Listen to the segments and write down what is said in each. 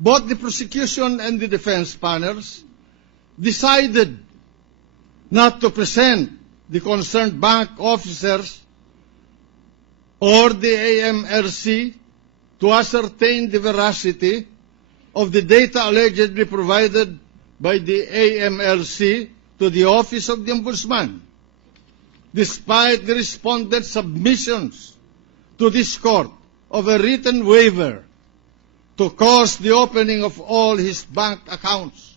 both the prosecution and the defense panels decided not to present the concerned bank officers or the AMRC to ascertain the veracity of the data allegedly provided by the AMRC to the Office of the Ombudsman, despite the respondent's submissions to this court of a written waiver to cause the opening of all his bank accounts.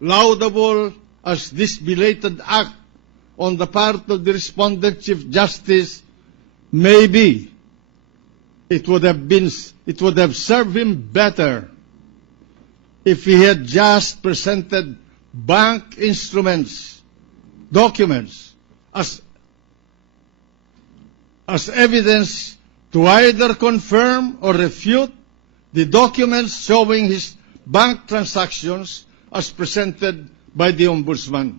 Laudable as this belated act on the part of the respondent Chief Justice may be, it would have served him better if he had just presented bank instruments, documents, as evidence to either confirm or refute the documents showing his bank transactions as presented by the Ombudsman.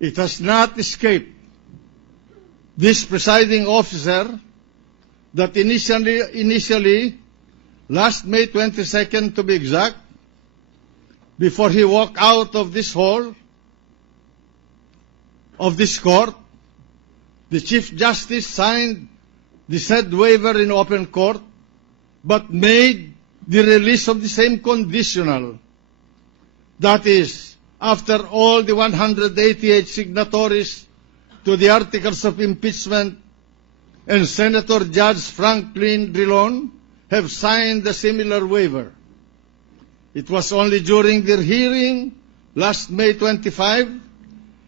It has not escaped this presiding officer that initially, last May 22nd to be exact, before he walked out of this hall, of this court, the Chief Justice signed the said waiver in open court, but made the release of the same conditional. That is, after all the 188 signatories to the articles of impeachment and Senator Judge Franklin Drilon have signed a similar waiver. It was only during their hearing last May 25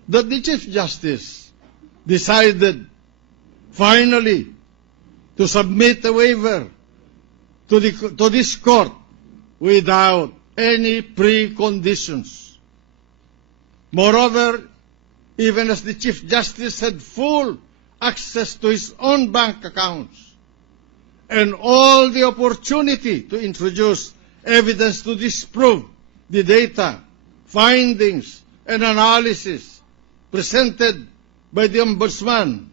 that the Chief Justice decided finally to submit a waiver to this court without any preconditions. Moreover, even as the Chief Justice had full access to his own bank accounts and all the opportunity to introduce evidence to disprove the data, findings, and analysis presented by the Ombudsman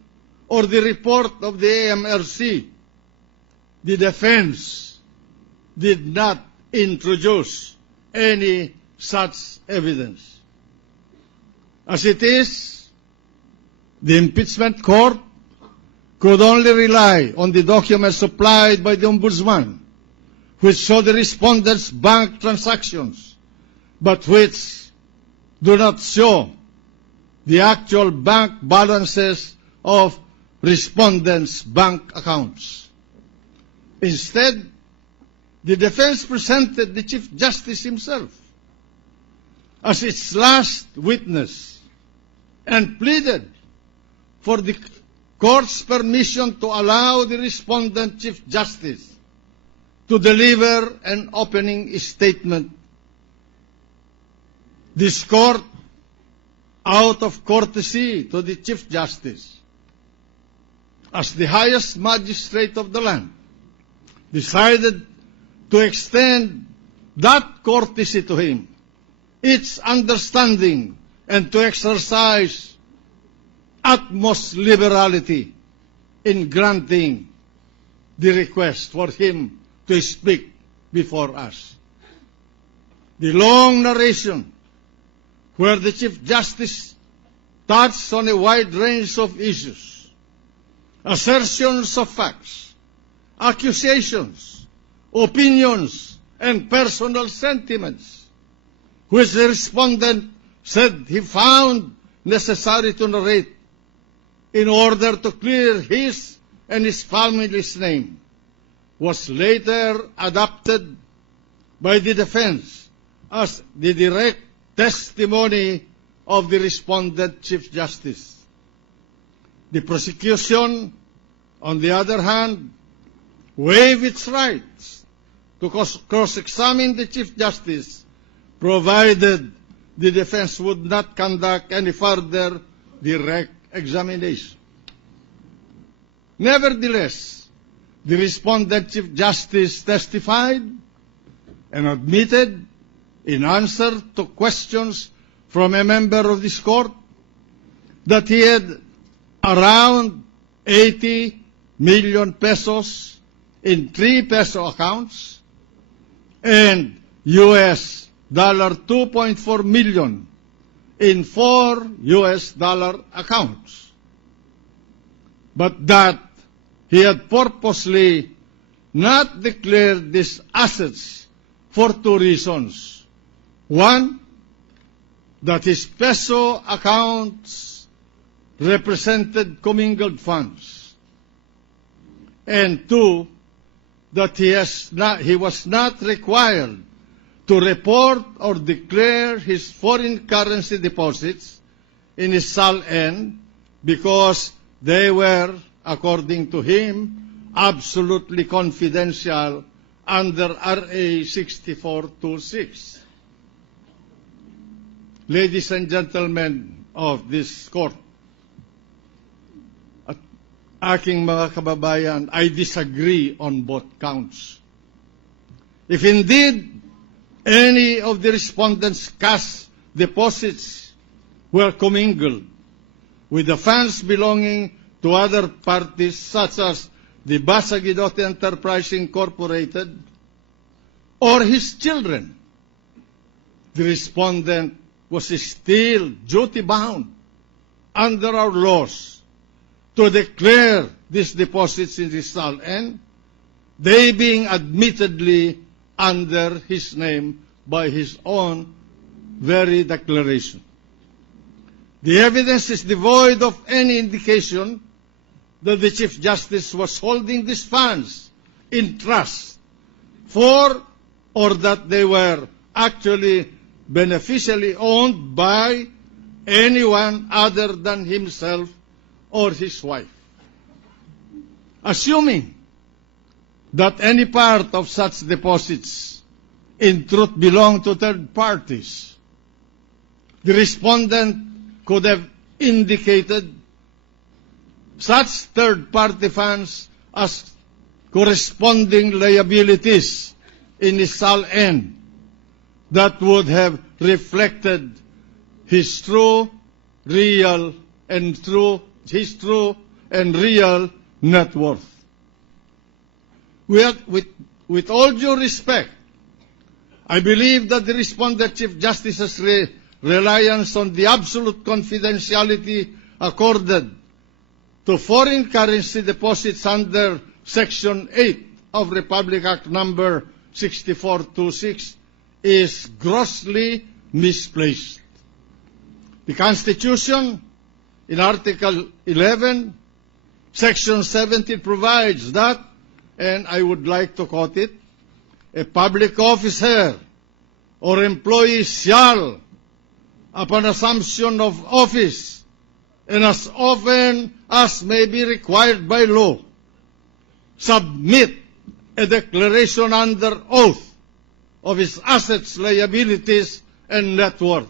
or the report of the AMRC, the defense did not introduce any such evidence. As it is, the impeachment court could only rely on the documents supplied by the Ombudsman, which show the respondent's bank transactions, but which do not show the actual bank balances of respondents' bank accounts. Instead, the defense presented the Chief Justice himself as its last witness and pleaded for the court's permission to allow the respondent Chief Justice to deliver an opening statement. This court, out of courtesy to the Chief Justice, as the highest magistrate of the land, decided to extend that courtesy to him, its understanding, and to exercise utmost liberality in granting the request for him to speak before us. The long narration, where the Chief Justice touched on a wide range of issues, assertions of facts, accusations, opinions, and personal sentiments, which the respondent said he found necessary to narrate in order to clear his and his family's name, was later adopted by the defense as the direct testimony of the respondent Chief Justice. The prosecution, on the other hand, waived its rights to cross-examine the Chief Justice, provided the defense would not conduct any further direct examination. Nevertheless, the respondent Chief Justice testified and admitted, in answer to questions from a member of this court, that he had around 80 million pesos in 3 peso accounts and US $2.4 million in 4 US dollar accounts. But that he had purposely not declared these assets for 2 reasons. One, that his peso accounts represented commingled funds. And 2, that he was not required to report or declare his foreign currency deposits in his SALN because they were, according to him, absolutely confidential under RA 6426. Ladies and gentlemen of this court, at aking mga kababayan, I disagree on both counts. If indeed any of the respondents' cash deposits were commingled with the funds belonging to other parties such as the Basagidote Enterprise Incorporated or his children, the respondent was still duty-bound under our laws to declare these deposits in his SALN, they being admittedly under his name by his own very declaration. The evidence is devoid of any indication that the Chief Justice was holding these funds in trust for or that they were actually beneficially owned by anyone other than himself or his wife. Assuming that any part of such deposits in truth belong to third parties, the respondent could have indicated such third-party funds as corresponding liabilities in his SALN that would have reflected his true, real, and real net worth. With all due respect, I believe that the respondent Chief Justice's reliance on the absolute confidentiality accorded to foreign currency deposits under Section 8 of Republic Act Number 6426 is grossly misplaced. The Constitution, in Article 11, Section 17 provides that, and I would like to quote it, a public officer or employee shall, upon assumption of office, and as often as may be required by law, submit a declaration under oath of his assets, liabilities, and net worth.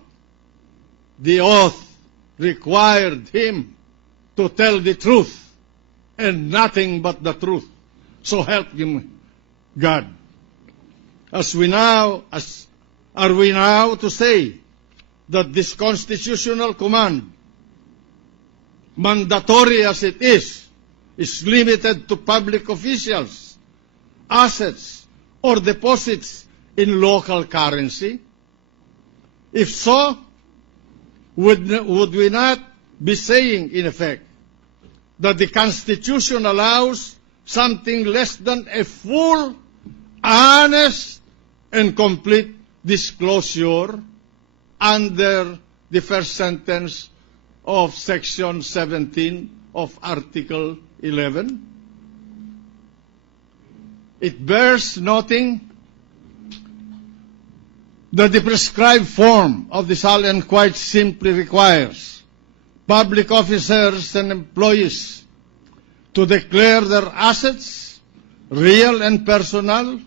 The oath required him to tell the truth and nothing but the truth. So help him God. Are we now to say that this constitutional command, mandatory as it is limited to public officials, assets, or deposits in local currency? If so, would we not be saying, in effect, that the Constitution allows something less than a full, honest, and complete disclosure under the first sentence of Section 17 of Article 11? It bears noting that the prescribed form of the SALN quite simply requires public officers and employees to declare their assets, real and personal,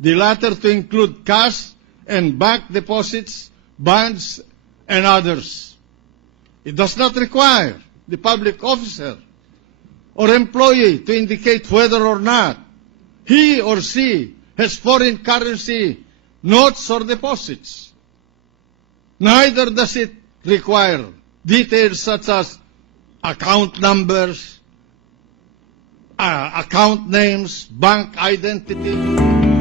the latter to include cash and bank deposits, bonds, and others. It does not require the public officer or employee to indicate whether or not he or she has foreign currency notes or deposits. Neither does it require details such as account numbers, account names, bank identity,